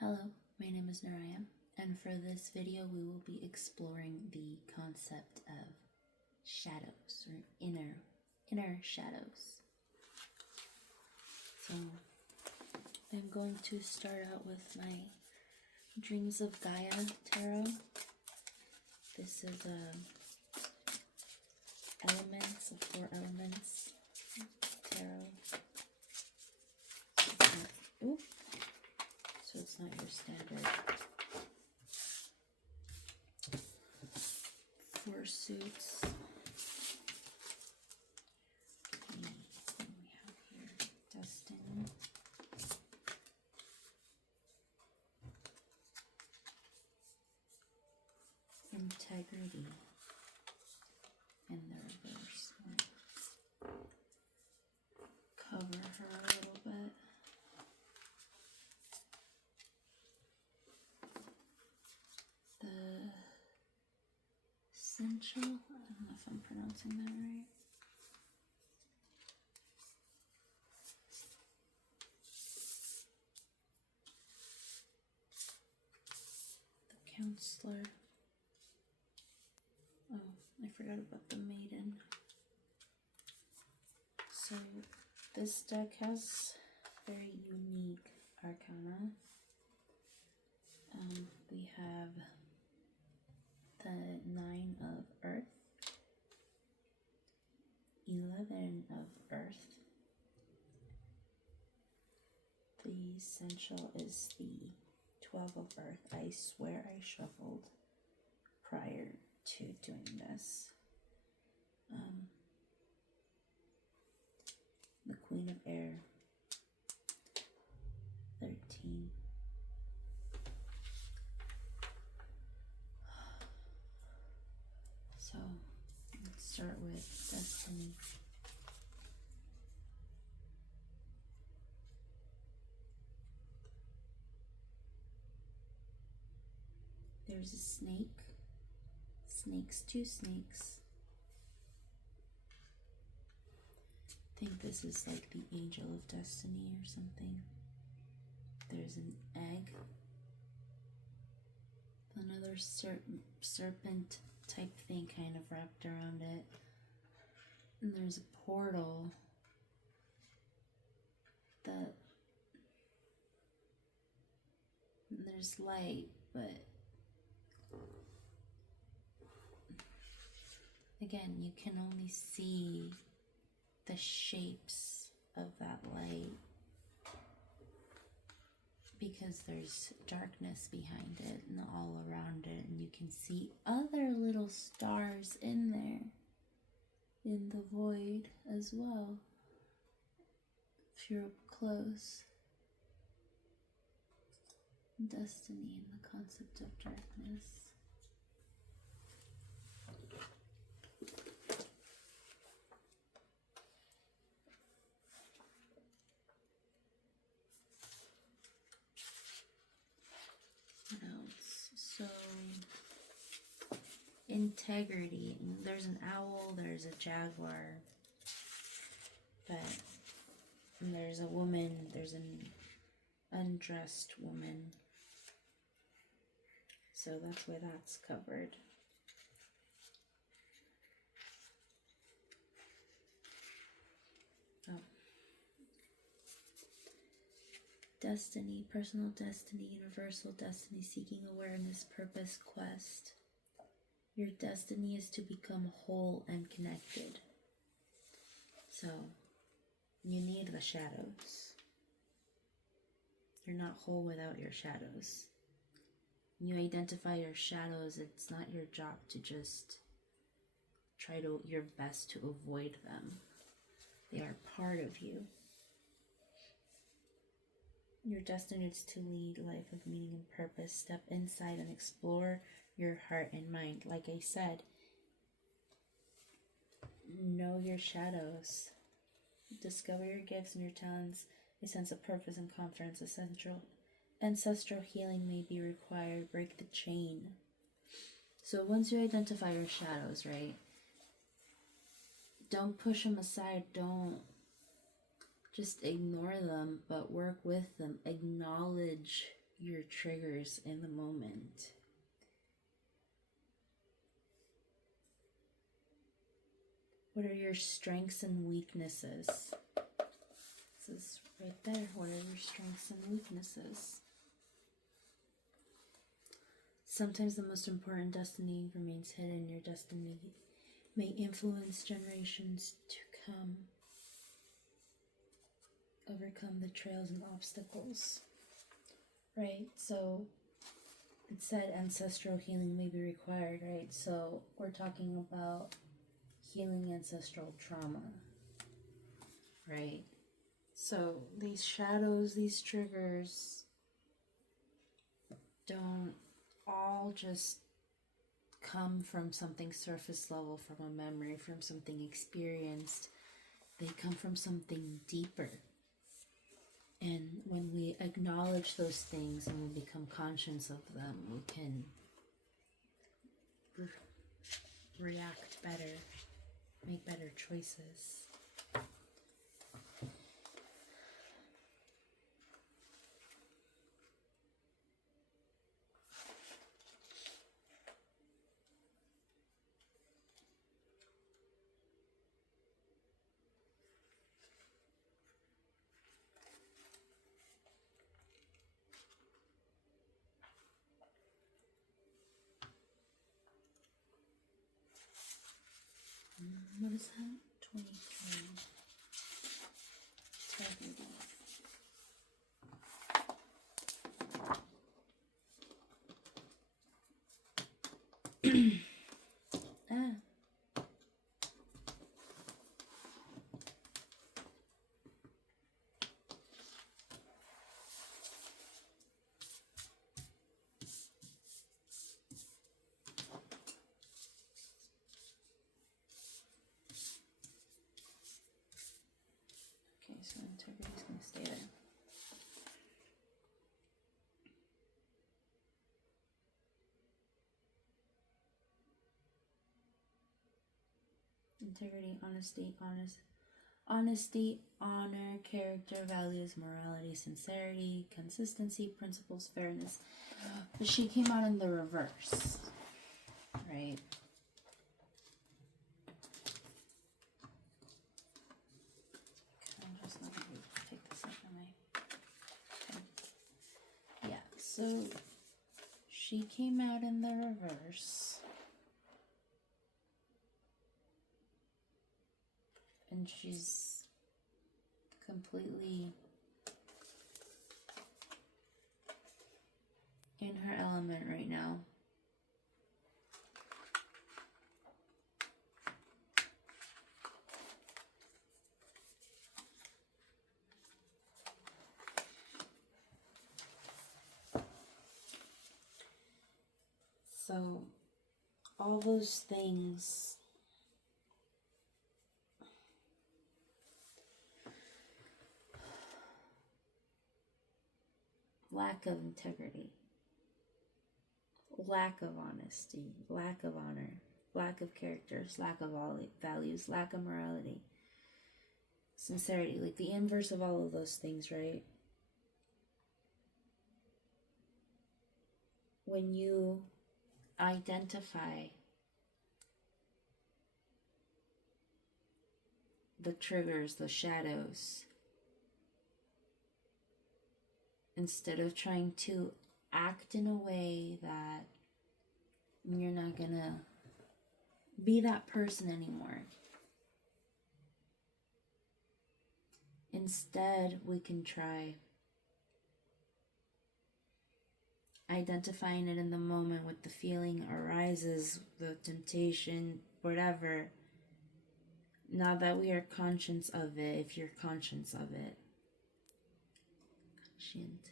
Hello, my name is Narayam, and for this video we will be exploring the concept of shadows, or inner shadows. So I'm going to start out with my Dreams of Gaia tarot. This is elements of 4 elements tarot. So it's not your standard 4 suits. What do we have here? Destiny. Integrity in the reverse. Cover her a little bit. The essential, I don't know if I'm pronouncing that right. The counselor. Oh, I forgot about the maiden. So this deck has very unique arcana. We have the 9 of Earth, 11 of Earth. The essential is the 12 of Earth. I swear I shuffled prior to doing this. The Queen of Air, 13. So let's start with Destiny. There's a snake. Snakes, 2 snakes. I think this is like the Angel of Destiny or something. There's an egg. Another serpent type thing kind of wrapped around it. And there's a portal that there's light, but again, you can only see the shapes of that light because there's darkness behind it and all around it, and you can see other little stars in there, in the void as well, if you're up close. Destiny and the concept of darkness. What else? So, integrity. There's an owl, there's a jaguar, but there's a woman, there's an undressed woman. So that's why that's covered. Oh. Destiny, personal destiny, universal destiny, seeking awareness, purpose, quest. Your destiny is to become whole and connected. So, you need the shadows. You're not whole without your shadows. When you identify your shadows, it's not your job to just try your best to avoid them. They are part of you. Your destiny is to lead a life of meaning and purpose. Step inside and explore your heart and mind. Like I said, know your shadows. Discover your gifts and your talents. A sense of purpose and confidence. Ancestral healing may be required. Break the chain. So once you identify your shadows, right? Don't push them aside. Don't just ignore them, but work with them. Acknowledge your triggers in the moment. What are your strengths and weaknesses? This is right there. What are your strengths and weaknesses? Sometimes the most important destiny remains hidden. Your destiny may influence generations to come. Overcome the trails and obstacles. Right? So it said ancestral healing may be required, right? So we're talking about healing ancestral trauma, right? So these shadows, these triggers don't all just come from something surface level, from a memory, from something experienced. They come from something deeper. And when we acknowledge those things and we become conscious of them, we can react better, make better choices. What is that? 23. Ah. Okay, so integrity is going to stay there. Integrity, honesty, honor, character, values, morality, sincerity, consistency, principles, fairness. But she came out in the reverse, right? I'm just not going to pick this up, am I? Okay. Yeah, so she came out in the reverse. And she's completely in her element right now. So all those things lack of integrity, lack of honesty, lack of honor, lack of characters, lack of all values, lack of morality, sincerity, like the inverse of all of those things, right? When you identify the triggers, the shadows, instead of trying to act in a way that you're not gonna be that person anymore. Instead, we can try identifying it in the moment with the feeling arises, the temptation, whatever. Now that we are conscious of it, if you're conscious of it. Conscient.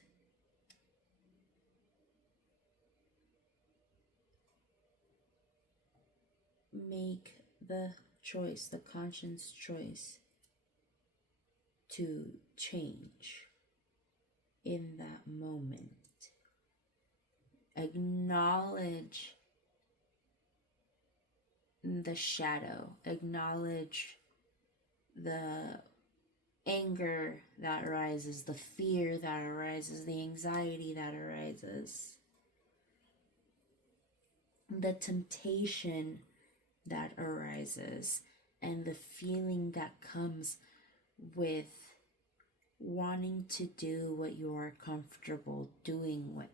Make the choice, the conscious choice to change in that moment. Acknowledge the shadow, acknowledge the anger that arises, the fear that arises, the anxiety that arises, the temptation that arises, and the feeling that comes with wanting to do what you are comfortable doing with,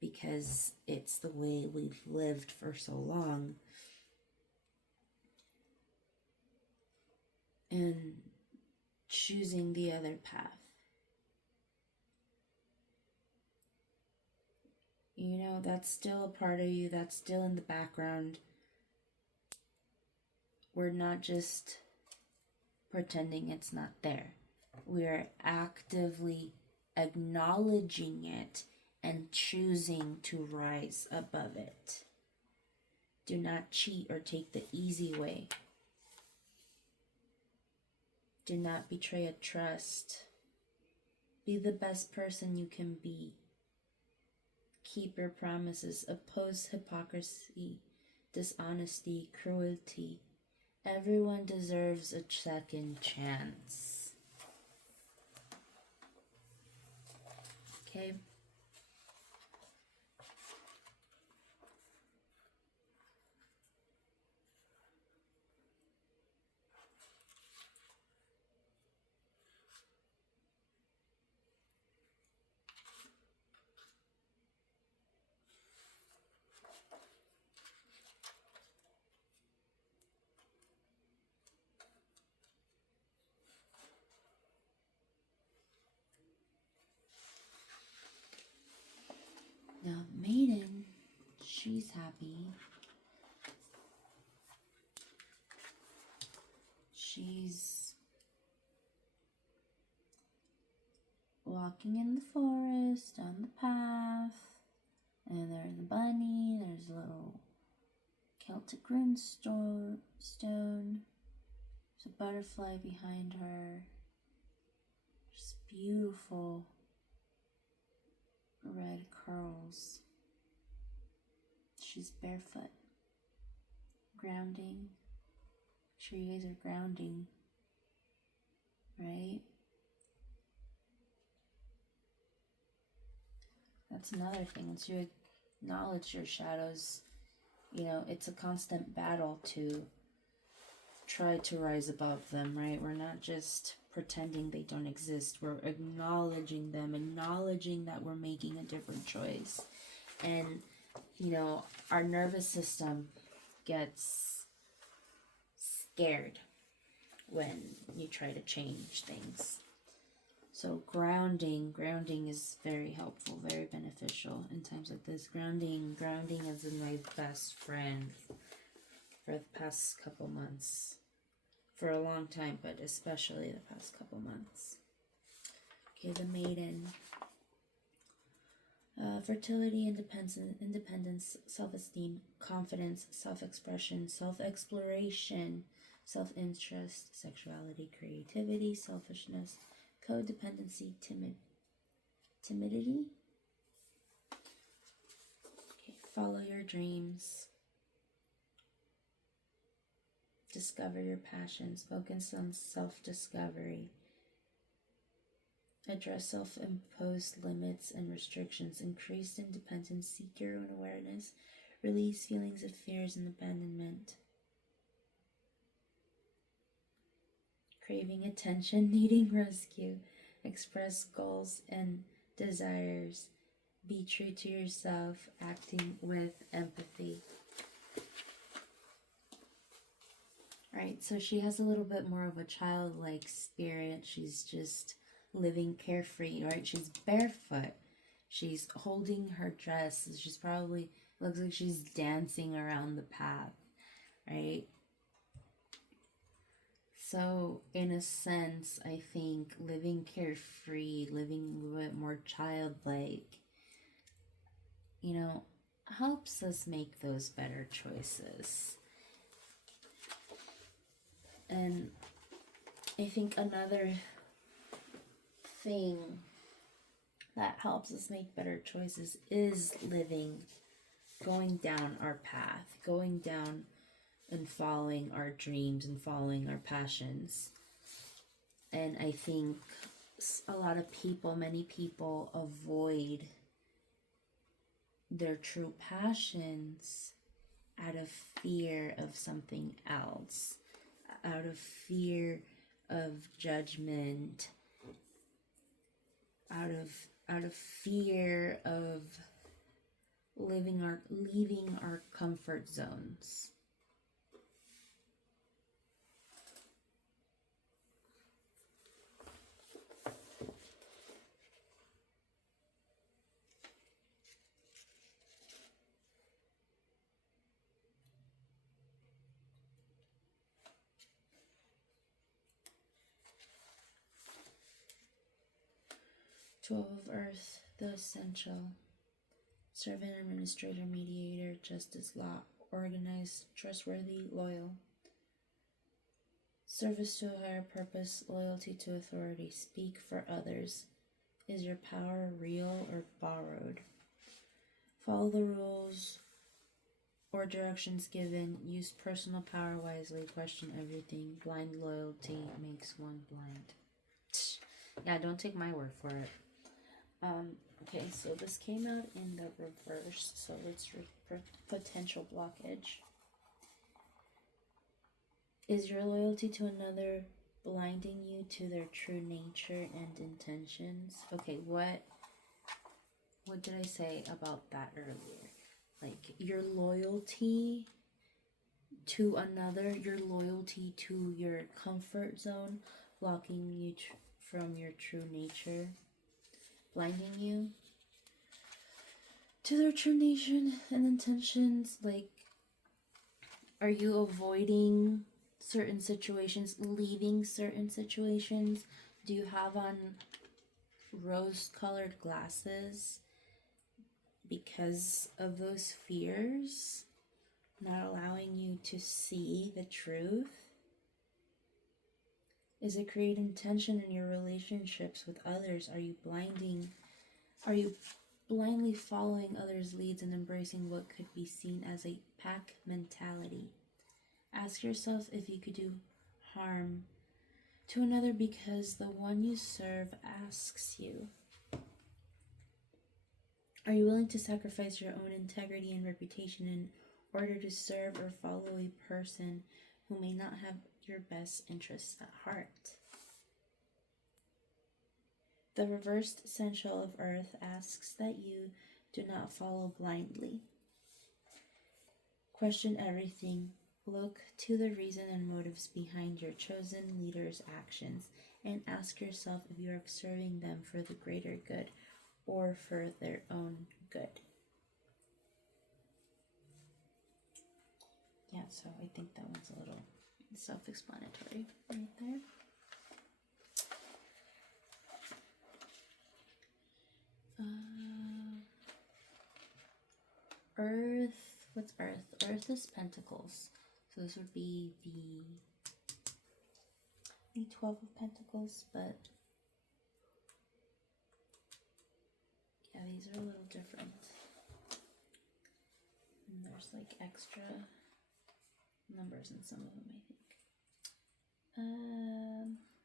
because it's the way we've lived for so long. And choosing the other path. You know, that's still a part of you, that's still in the background. We're not just pretending it's not there. We are actively acknowledging it and choosing to rise above it. Do not cheat or take the easy way. Do not betray a trust. Be the best person you can be. Keep your promises. Oppose hypocrisy, dishonesty, cruelty. Everyone deserves a second chance. Okay? Now, Maiden, she's happy. She's walking in the forest, on the path, and there's a bunny, there's a little Celtic rune stone, there's a butterfly behind her, just beautiful red curls. She's barefoot, grounding. Make sure you guys are grounding, right? That's another thing. Once you acknowledge your shadows, you know, it's a constant battle to try to rise above them, right? We're not just pretending they don't exist. We're acknowledging them, acknowledging that we're making a different choice. And, you know, our nervous system gets scared when you try to change things. So grounding is very helpful, very beneficial in times like this. Grounding has been my best friend for the past couple months. For a long time, but especially the past couple months. Okay, the Maiden. Fertility, independence, self-esteem, confidence, self-expression, self-exploration, self-interest, sexuality, creativity, selfishness, codependency, timidity. Okay, follow your dreams. Discover your passions. Focus on self-discovery. Address self-imposed limits and restrictions. Increased independence. Seek your own awareness. Release feelings of fears and abandonment. Craving attention, needing rescue. Express goals and desires. Be true to yourself. Acting with empathy. Right, so she has a little bit more of a childlike spirit. She's just living carefree, right? She's barefoot. She's holding her dress. She's probably, looks like she's dancing around the path, right? So, in a sense, I think living carefree, living a little bit more childlike, you know, helps us make those better choices. And I think another thing that helps us make better choices is going down our path, going down and following our dreams and following our passions. And I think a lot of people, many people, avoid their true passions out of fear of something else, out of fear of judgment, out of fear of leaving our comfort zones. Twelve of Earth, the essential. Servant, administrator, mediator, justice, law, organized, trustworthy, loyal. Service to a higher purpose, loyalty to authority. Speak for others. Is your power real or borrowed? Follow the rules or directions given. Use personal power wisely. Question everything. Blind loyalty makes one blind. Yeah, don't take my word for it. Okay, so this came out in the reverse, so let's potential blockage. Is your loyalty to another blinding you to their true nature and intentions? Okay, what did I say about that earlier? Like, your loyalty to another, your loyalty to your comfort zone, blocking you from your true nature, blinding you to their true nature and intentions. Like, are you avoiding certain situations, leaving certain situations? Do you have on rose-colored glasses because of those fears, not allowing you to see the truth? Is it creating tension in your relationships with others? Are you blindly following others' leads and embracing what could be seen as a pack mentality? Ask yourself if you could do harm to another because the one you serve asks you. Are you willing to sacrifice your own integrity and reputation in order to serve or follow a person who may not have your best interests at heart? The reversed essential of Earth asks that you do not follow blindly. Question everything. Look to the reason and motives behind your chosen leader's actions and ask yourself if you are serving them for the greater good or for their own good. Yeah, so I think that one's a little self-explanatory right there. Earth, what's Earth? Earth is Pentacles. So this would be the 12 of Pentacles, but yeah, these are a little different. And there's like extra numbers in some of them, I think.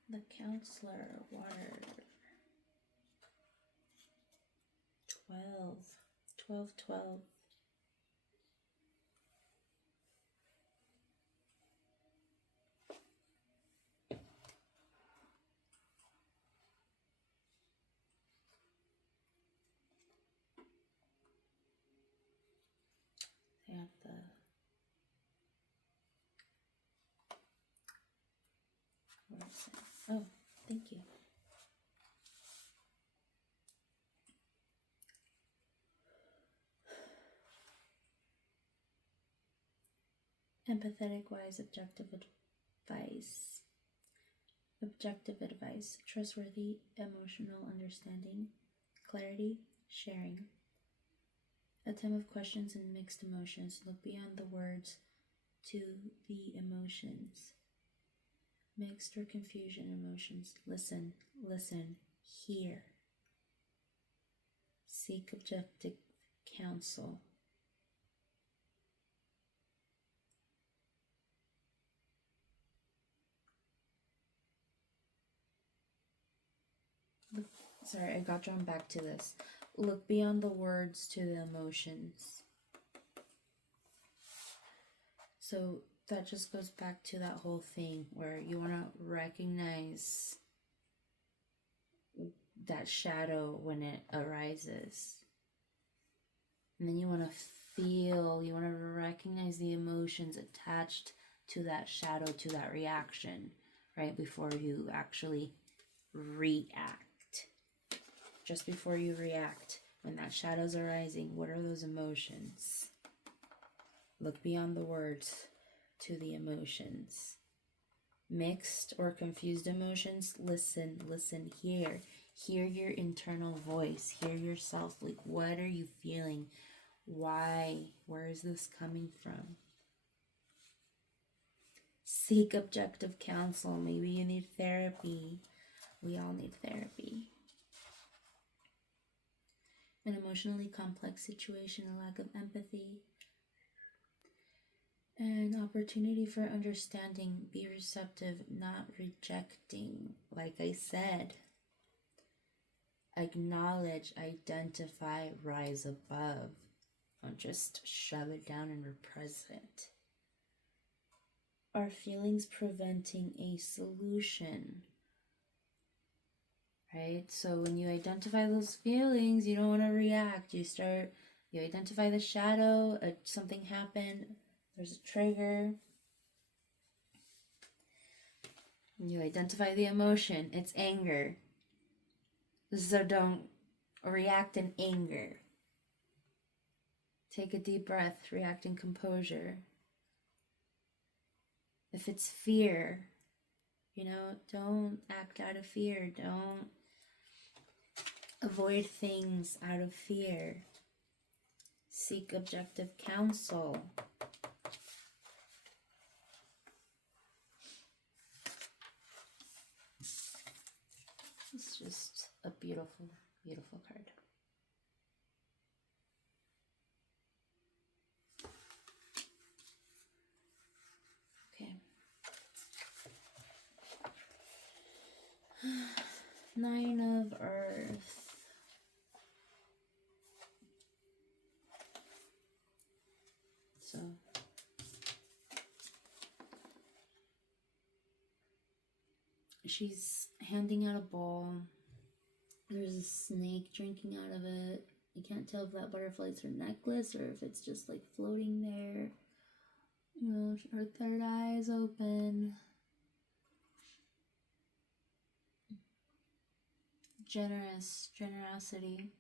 The Counselor, Water. 12. 12, 12. I have the oh, thank you. Empathetic, wise, objective advice. Objective advice. Trustworthy, emotional understanding. Clarity, sharing. A time of questions and mixed emotions. Look beyond the words to the emotions. Mixed or confusion emotions. Listen, hear. Seek objective counsel. Sorry, I got drawn back to this. Look beyond the words to the emotions. So that just goes back to that whole thing where you want to recognize that shadow when it arises. And then you want to feel, you want to recognize the emotions attached to that shadow, to that reaction, right? Before you actually react. Just before you react, when that shadow's arising, what are those emotions? Look beyond the words to the emotions. Mixed or confused emotions, listen, hear your internal voice, hear yourself. Like, what are you feeling? Why? Where is this coming from? Seek objective counsel. Maybe you need therapy. We all need therapy. An emotionally complex situation, a lack of empathy, an opportunity for understanding. Be receptive, not rejecting. Like I said, acknowledge, identify, rise above. Don't just shove it down and repress it. Are feelings preventing a solution? Right? So when you identify those feelings, you don't want to react. You identify the shadow, something happened, there's a trigger. You identify the emotion, it's anger. So don't react in anger. Take a deep breath, react in composure. If it's fear, don't act out of fear. Don't avoid things out of fear. Seek objective counsel. It's just a beautiful, beautiful card. Okay. 9 of Earth. So she's handing out a bowl. There's a snake drinking out of it. You can't tell if that butterfly's her necklace or if it's just like floating there. Her third eye is open. Generosity.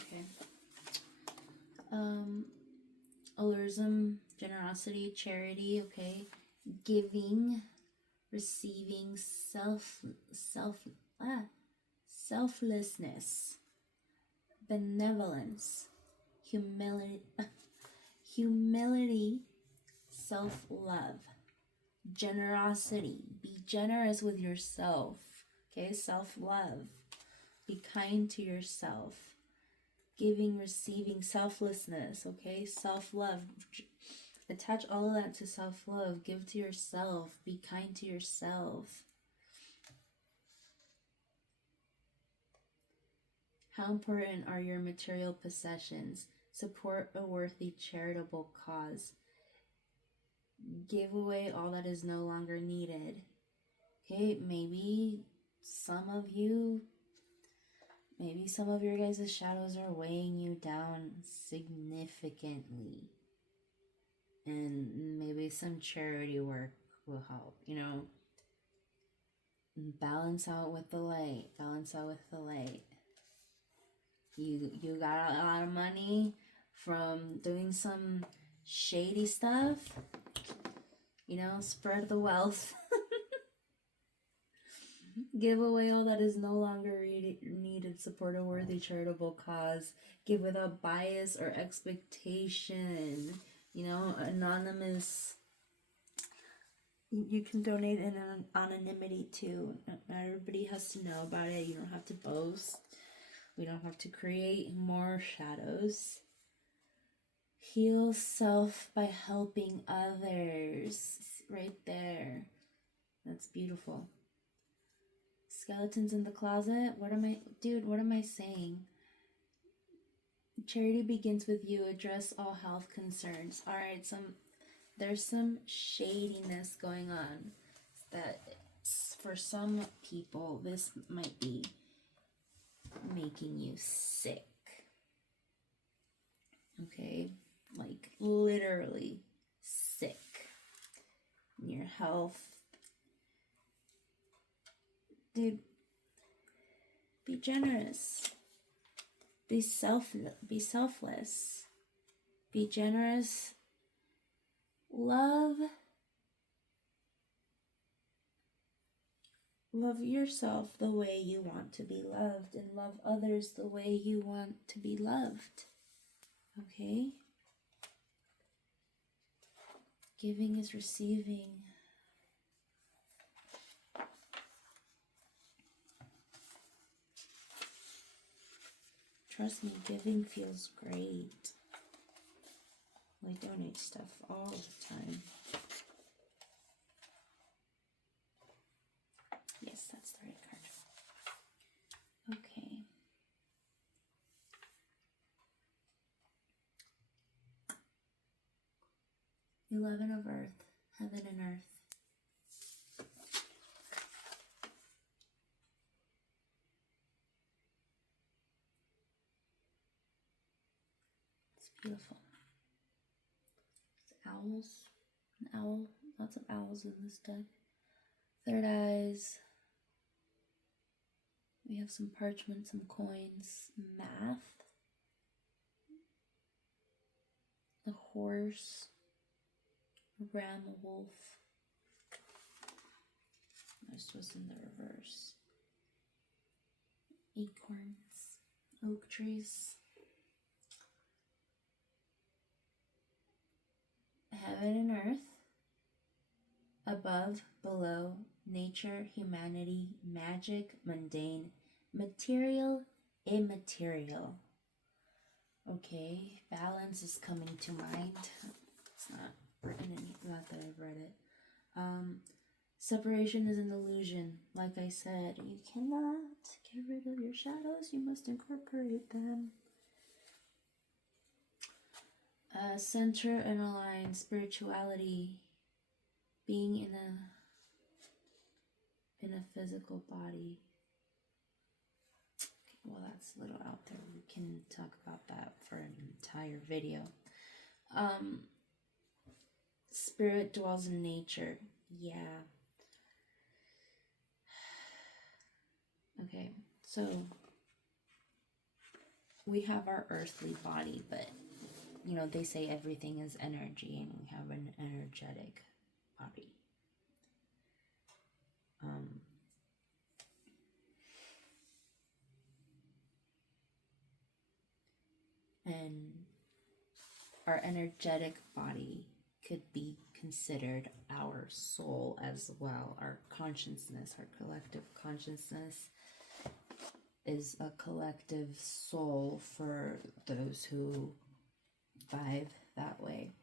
Okay. Allurism, generosity, charity, okay. Giving, receiving, selflessness, benevolence, humility, self-love, generosity. Be generous with yourself, okay? Self-love. Be kind to yourself. Giving, receiving, selflessness, okay? Self-love. Attach all of that to self-love. Give to yourself. Be kind to yourself. How important are your material possessions? Support a worthy charitable cause. Give away all that is no longer needed. Okay, maybe some of your guys' shadows are weighing you down significantly. And maybe some charity work will help, Balance out with the light. You got a lot of money from doing some shady stuff. Spread the wealth. Give away all that is no longer needed. Support a worthy charitable cause. Give without bias or expectation. Anonymous. You can donate in anonymity too. Not everybody has to know about it. You don't have to boast. We don't have to create more shadows. Heal self by helping others. Right there. That's beautiful. Skeletons in the closet? What am I saying? Charity begins with you. Address all health concerns. All right, there's some shadiness going on that for some people this might be making you sick. Okay? Like literally sick. Your health. Dude, be generous. Be selfless. Be generous. Love yourself the way you want to be loved, and love others the way you want to be loved. Okay? Giving is receiving. Trust me, giving feels great. I donate stuff all the time. Yes, that's the right card. Okay. $11 of Earth, Heaven and Earth. It's beautiful. It's owls. An owl. Lots of owls in this deck. Third eyes. We have some parchment, some coins, math. The horse. A ram, a wolf. This was in the reverse. Acorns. Oak trees. Heaven and earth. Above, below, nature, humanity, magic, mundane, material, immaterial. Okay, balance is coming to mind. It's not written in, not that I've read it. Separation is an illusion. Like I said, you cannot get rid of your shadows. You must incorporate them. Center and align, spirituality, being in a physical body. Okay, well, that's a little out there. We can talk about that for an entire video. Spirit dwells in nature. Yeah. Okay, so we have our earthly body, but you know, they say everything is energy, and we have an energetic body. And our energetic body could be considered our soul as well. Our consciousness, our collective consciousness is a collective soul for those who vibe that way.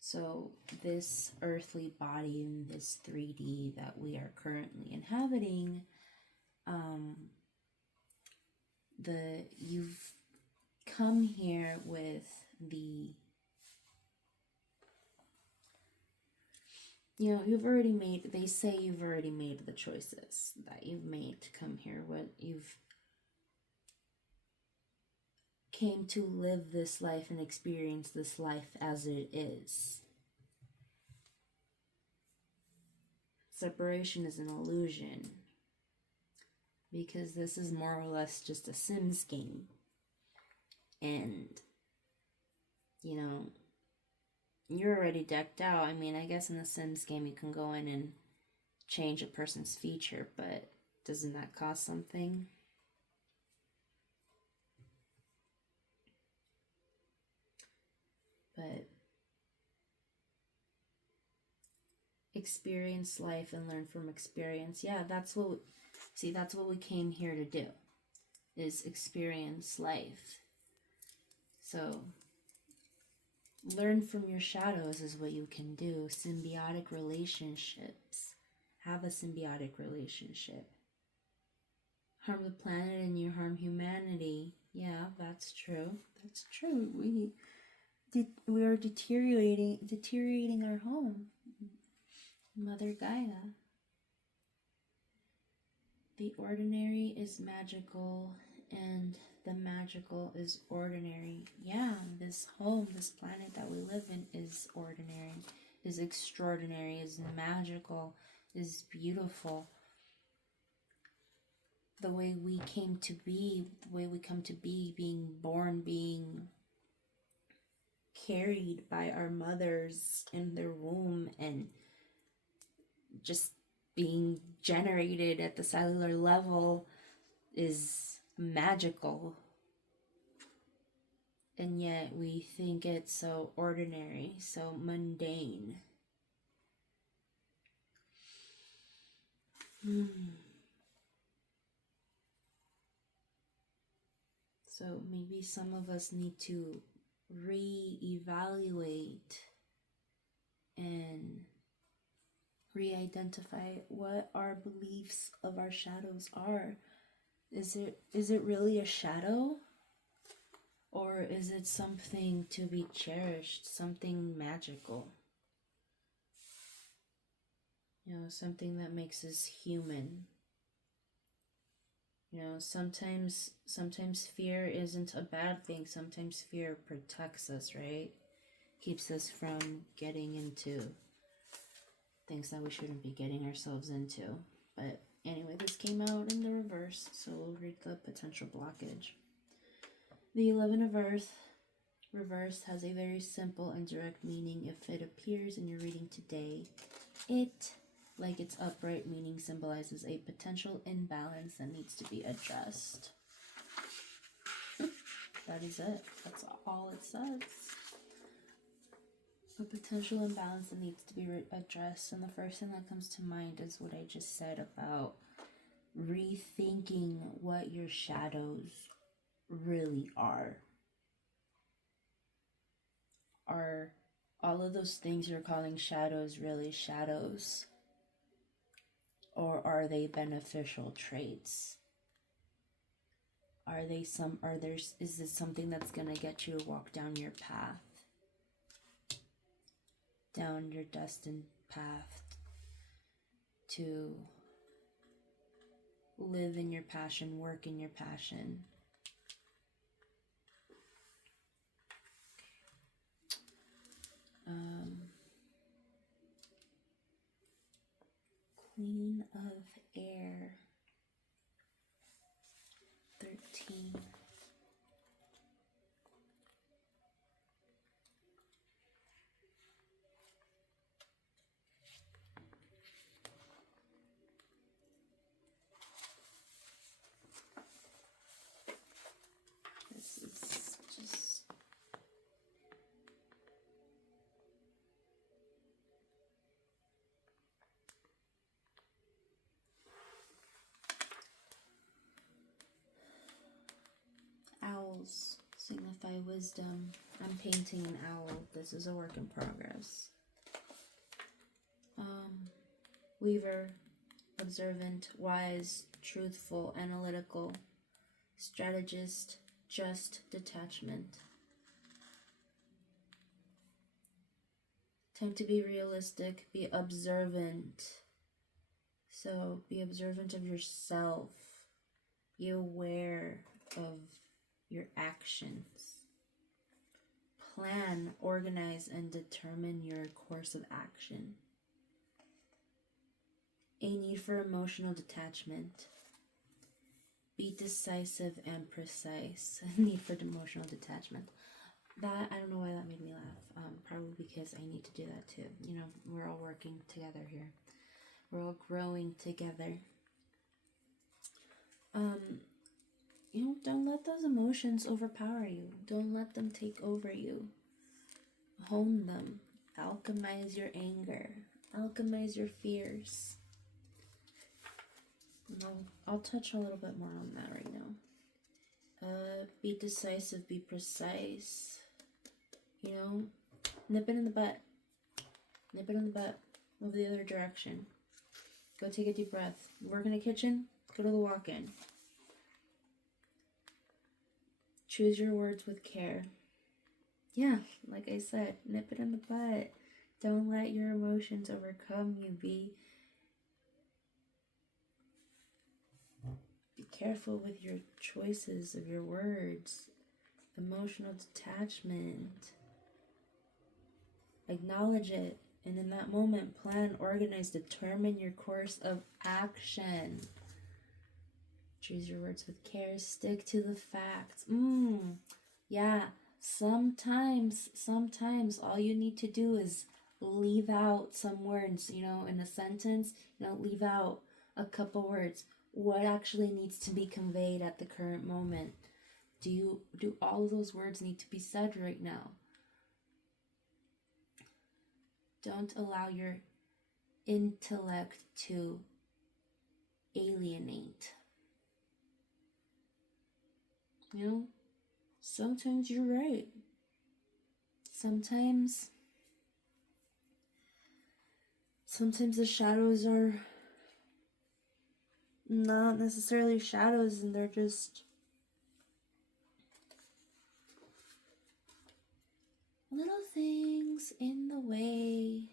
So this earthly body in this 3D that we are currently inhabiting, you've come here with the, you know, they say you've already made the choices that you've made to come here. You've came to live this life and experience this life as it is. Separation is an illusion, because this is more or less just a Sims game. And, you know, you're already decked out. I mean, I guess in the Sims game you can go in and change a person's feature, but doesn't that cost something? But experience life and learn from experience. Yeah, that's what we came here to do, is experience life. So Learn from your shadows is what you can do. Symbiotic relationships. Have a symbiotic relationship. Harm the planet and you harm humanity. Yeah, that's true. That's true. We are deteriorating our home. Mother Gaia. The ordinary is magical and the magical is ordinary. Yeah, this home, this planet that we live in is ordinary, is extraordinary, is magical, is beautiful. The way we came to be, the way we come to be, being born, being carried by our mothers in their womb, and just being generated at the cellular level is magical. And yet we think it's so ordinary, so mundane. So maybe some of us need to re-evaluate and re-identify what our beliefs of our shadows are. Is it really a shadow? Or is it something to be cherished, something magical? You know, something that makes us human. You know, sometimes fear isn't a bad thing. Sometimes fear protects us, right? Keeps us from getting into things that we shouldn't be getting ourselves into. But anyway, this came out in the reverse, so we'll read the potential blockage. The 11 of Earth reversed has a very simple and direct meaning if it appears in your reading today. It, like its upright meaning, symbolizes a potential imbalance that needs to be addressed. That is it. That's all it says. A potential imbalance that needs to be addressed. And the first thing that comes to mind is what I just said about rethinking what your shadows really are. Are all of those things you're calling shadows really shadows? Or are they beneficial traits? Is this something that's gonna get you to walk down your path? Down your destined path to live in your passion, work in your passion. Queen of Air, 13. This is just owls signify wisdom. I'm painting an owl. This is a work in progress. Weaver, observant, wise, truthful, analytical, strategist, just, detachment. Time to be realistic, be observant. So be observant of yourself. Be aware of your actions. Plan, organize, and determine your course of action. A need for emotional detachment. Be decisive and precise. A need for emotional detachment. That, I don't know why that made me laugh. Probably because I need to do that too. You know, we're all working together here. We're all growing together. You know, don't let those emotions overpower you. Don't let them take over you. Hone them. Alchemize your anger. Alchemize your fears. I'll touch a little bit more on that right now. Be decisive, be precise. You know, Nip it in the butt. Nip it in the butt. Move the other direction. Go take a deep breath. Work in the kitchen. Go to the walk-in. Choose your words with care. Yeah, like I said, nip it in the butt. Don't let your emotions overcome you. Be careful with your choices of your words. Emotional detachment. Acknowledge it. And in that moment, plan, organize, determine your course of action. Choose your words with care. Stick to the facts. Yeah. Sometimes all you need to do is leave out some words, in a sentence, leave out a couple words. What actually needs to be conveyed at the current moment? Do all of those words need to be said right now? Don't allow your intellect to alienate. Sometimes you're right. Sometimes the shadows are not necessarily shadows, and they're just little things in the way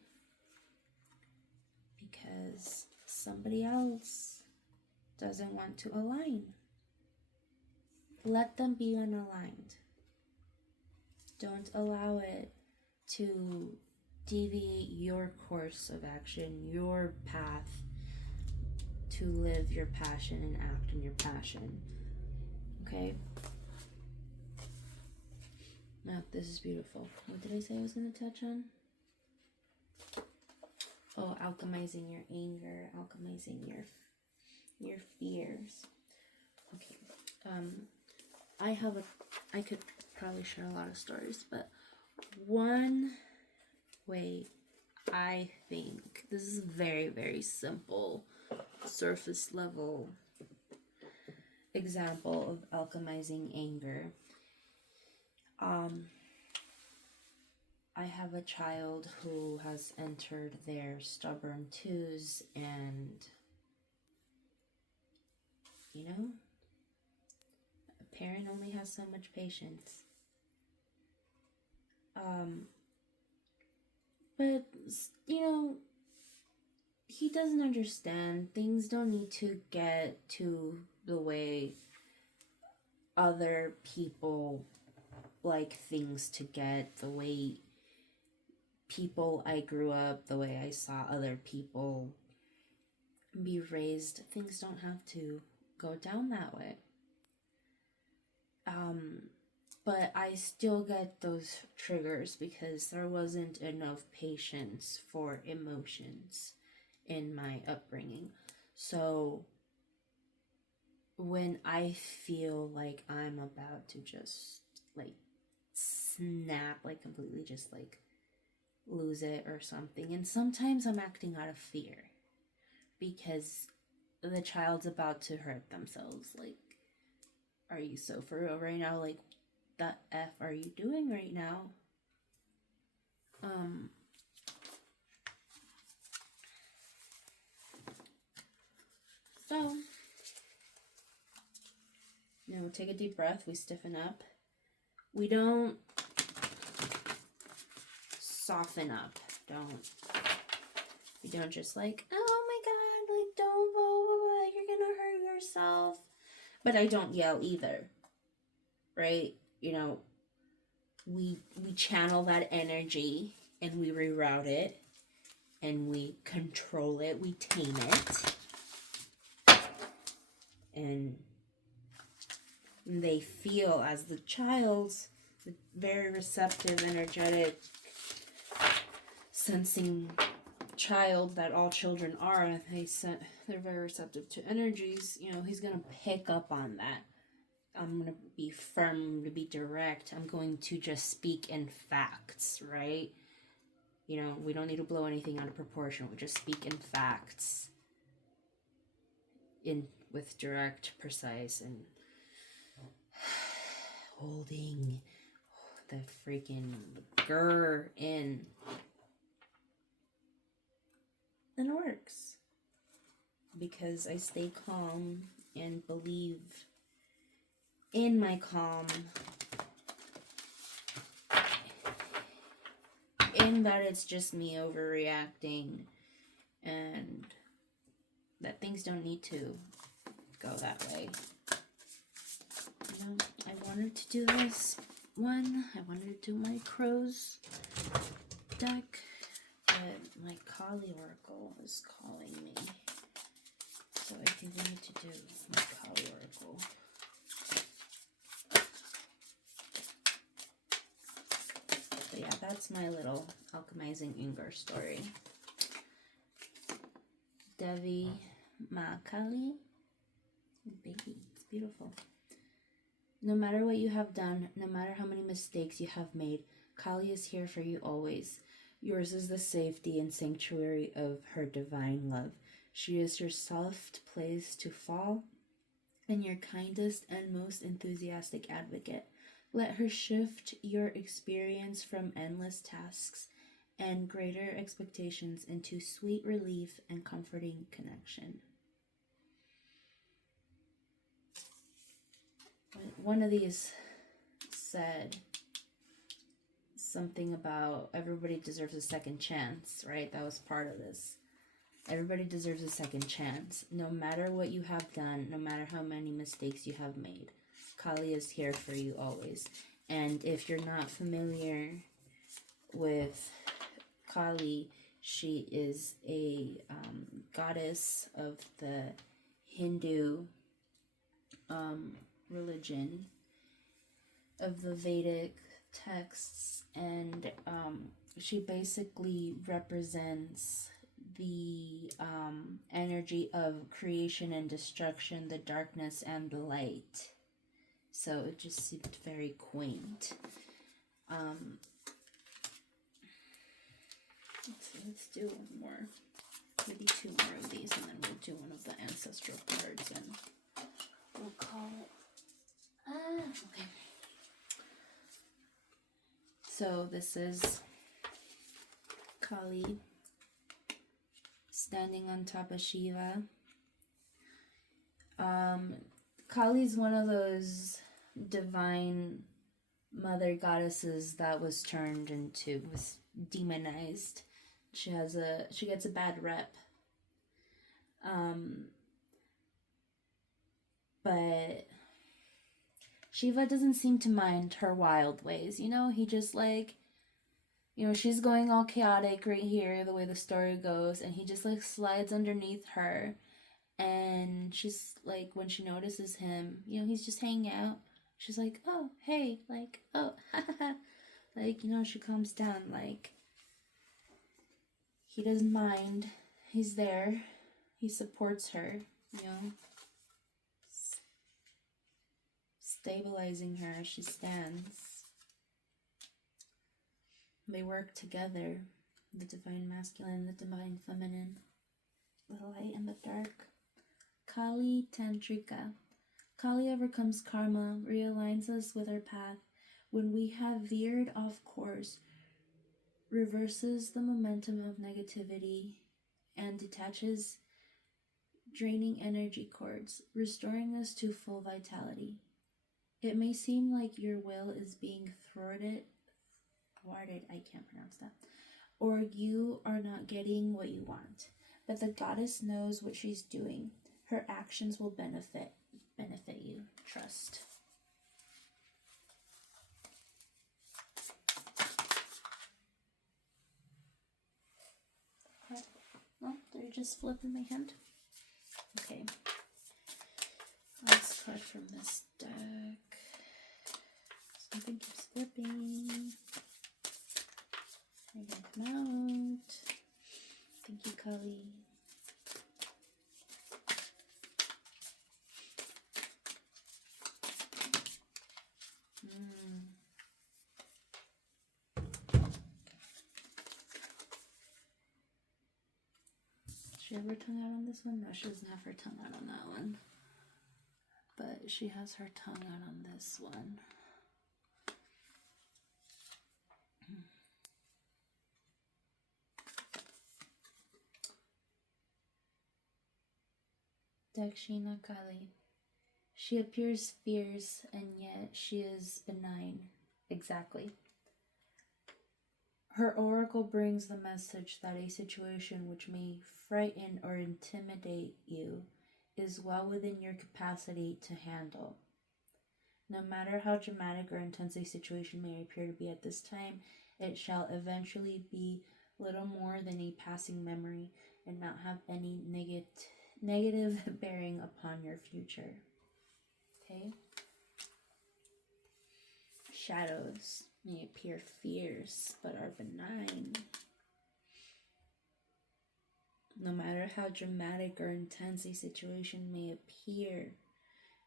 because somebody else doesn't want to align. Let them be unaligned. Don't allow it to deviate your course of action, your path to live your passion and act in your passion. Okay? Now, this is beautiful. What did I say I was going to touch on? Oh, alchemizing your anger, alchemizing your fears. Okay. I could probably share a lot of stories, but one way I think, this is very, very simple, surface level example of alchemizing anger. I have a child who has entered their stubborn twos, and a parent only has so much patience. But he doesn't understand. Things don't need to get to the way other people like things to get, the way people I grew up, the way I saw other people be raised. Things don't have to go down that way. But I still get those triggers because there wasn't enough patience for emotions in my upbringing. So when I feel like I'm about to just snap, completely just lose it or something, and sometimes I'm acting out of fear because the child's about to hurt themselves. Are you so for real right now? The F are you doing right now? So, take a deep breath. We stiffen up. We don't soften up. You don't just oh my God, don't, blah, blah, blah, you're gonna hurt yourself. But I don't yell either, right? We channel that energy and we reroute it and we control it, we tame it. And they feel as the child's very receptive, energetic, sensing child that all children are. They're very receptive to energies. He's gonna pick up on that. I'm gonna be firm, I'm gonna be direct, I'm going to just speak in facts, right? We don't need to blow anything out of proportion. We just speak in facts, with direct, precise, and holding the freaking grr in. And it works. Because I stay calm and believe in my calm. In that it's just me overreacting and that things don't need to go that way. You know, I wanted to do this one. I wanted to do my Crow's deck, but my Kali Oracle is calling me. So I think we need to do my Kali Oracle. But yeah, that's my little alchemizing Ingar story. Devi Ma Kali. Baby, it's beautiful. No matter what you have done, no matter how many mistakes you have made, Kali is here for you always. Yours is the safety and sanctuary of her divine love. She is your soft place to fall and your kindest and most enthusiastic advocate. Let her shift your experience from endless tasks and greater expectations into sweet relief and comforting connection. One of these said something about everybody deserves a second chance, right? That was part of this. Everybody deserves a second chance. No matter what you have done, no matter how many mistakes you have made, Kali is here for you always. And if you're not familiar with Kali, she is a goddess of the Hindu religion, of the Vedic texts, and she basically represents the energy of creation and destruction, the darkness and the light. So it just seemed very quaint. Let's do one more, maybe two more of these, and then we'll do one of the ancestral cards, and we'll call it. Okay. So this is Kali standing on top of Shiva. Kali is one of those divine mother goddesses that was demonized. She gets a bad rep. But Shiva doesn't seem to mind her wild ways, you know? He just she's going all chaotic right here, the way the story goes, and he just slides underneath her, and she's when she notices him, he's just hanging out. She's like, oh, hey, oh, she calms down, he doesn't mind. He's there. He supports her, stabilizing her as she stands. They work together, the divine masculine, the divine feminine, the light and the dark. Kali Tantrika. Kali overcomes karma, realigns us with our path when we have veered off course, reverses the momentum of negativity, and detaches draining energy cords, restoring us to full vitality. It may seem like your will is being thwarted, I can't pronounce that, or you are not getting what you want, but the goddess knows what she's doing. Her actions will benefit you. Trust. Okay. Well, they're just flipping my hand. Okay. Last card from this deck. Something keeps flipping. They're gonna come out. Thank you, Kali. She have her tongue out on this one? No, she doesn't have her tongue out on that one. But she has her tongue out on this one. Dakshina Kali. She appears fierce, and yet she is benign. Exactly. Her oracle brings the message that a situation which may frighten or intimidate you is well within your capacity to handle. No matter how dramatic or intense a situation may appear to be at this time, it shall eventually be little more than a passing memory and not have any negative bearing upon your future. Okay? Shadows may appear fierce but are benign. No matter how dramatic or intense a situation may appear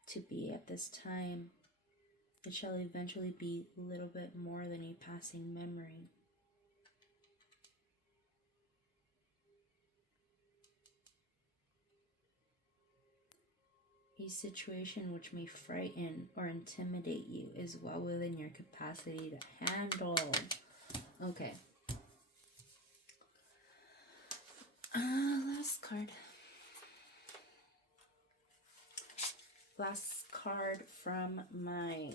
to be at this time, it shall eventually be a little bit more than a passing memory. A situation which may frighten or intimidate you is well within your capacity to handle. Okay. Last card. Last card from my...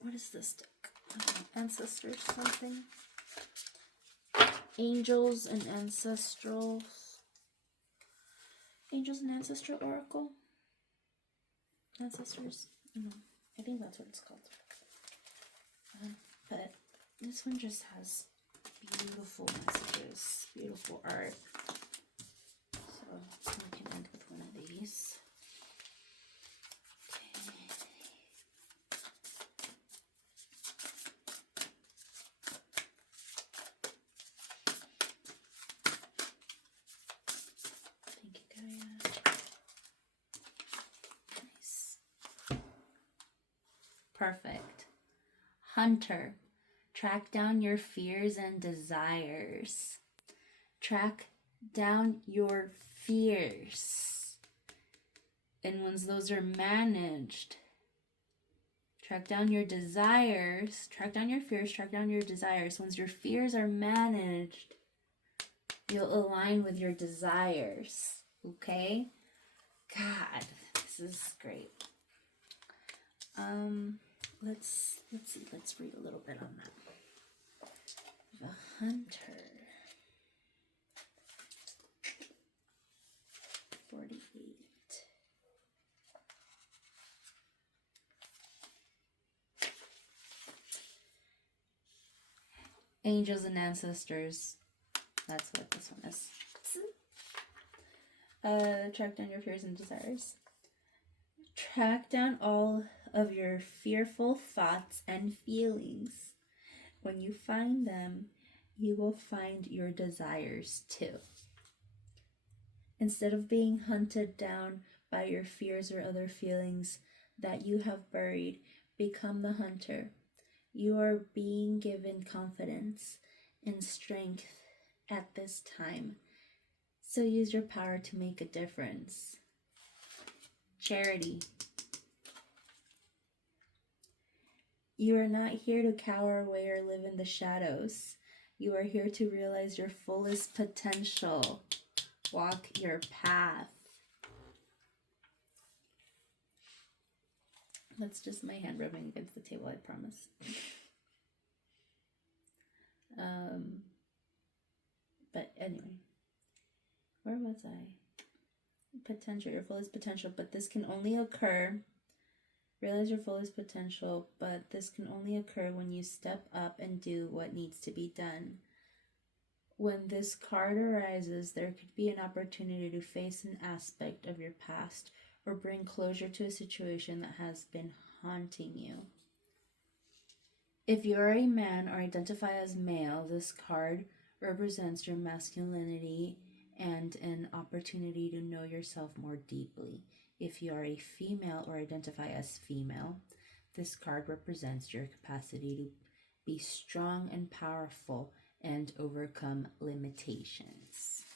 What is this deck? Ancestors something? Angels and Ancestrals. Angels and Ancestral Oracle? Ancestors? No, I think that's what it's called. But this one just has beautiful messages, beautiful art. So we can end with one of these. Thank you, Gaia. Nice. Perfect. Hunter. Track down your fears and desires. Track down your fears. And once those are managed, track down your desires. Track down your fears, track down your desires. Once your fears are managed, you'll align with your desires. Okay? God, this is great. Let's see. Let's read a little bit on that. The Hunter. 48. Angels and Ancestors. That's what this one is. Track down your fears and desires. Track down all of your fearful thoughts and feelings. When you find them, you will find your desires too. Instead of being hunted down by your fears or other feelings that you have buried, become the hunter. You are being given confidence and strength at this time. So use your power to make a difference. Charity. You are not here to cower away or live in the shadows. You are here to realize your fullest potential. Walk your path. That's just my hand rubbing against the table, I promise. But anyway, where was I? Potential, your fullest potential, but this can only occur. Realize your fullest potential, but this can only occur when you step up and do what needs to be done. When this card arises, there could be an opportunity to face an aspect of your past or bring closure to a situation that has been haunting you. If you're a man or identify as male, this card represents your masculinity and an opportunity to know yourself more deeply. If you are a female or identify as female, this card represents your capacity to be strong and powerful and overcome limitations.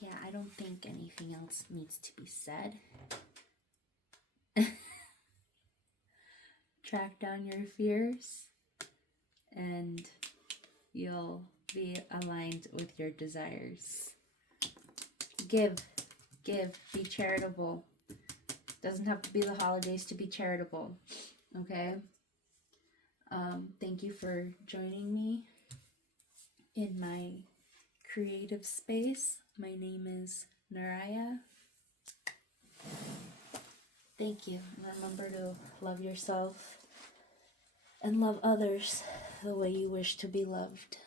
Yeah, I don't think anything else needs to be said. Track down your fears and you'll be aligned with your desires. Give, be charitable. Doesn't have to be the holidays to be charitable. Okay? Thank you for joining me in my creative space. My name is Naraya. Thank you. Remember to love yourself and love others the way you wish to be loved.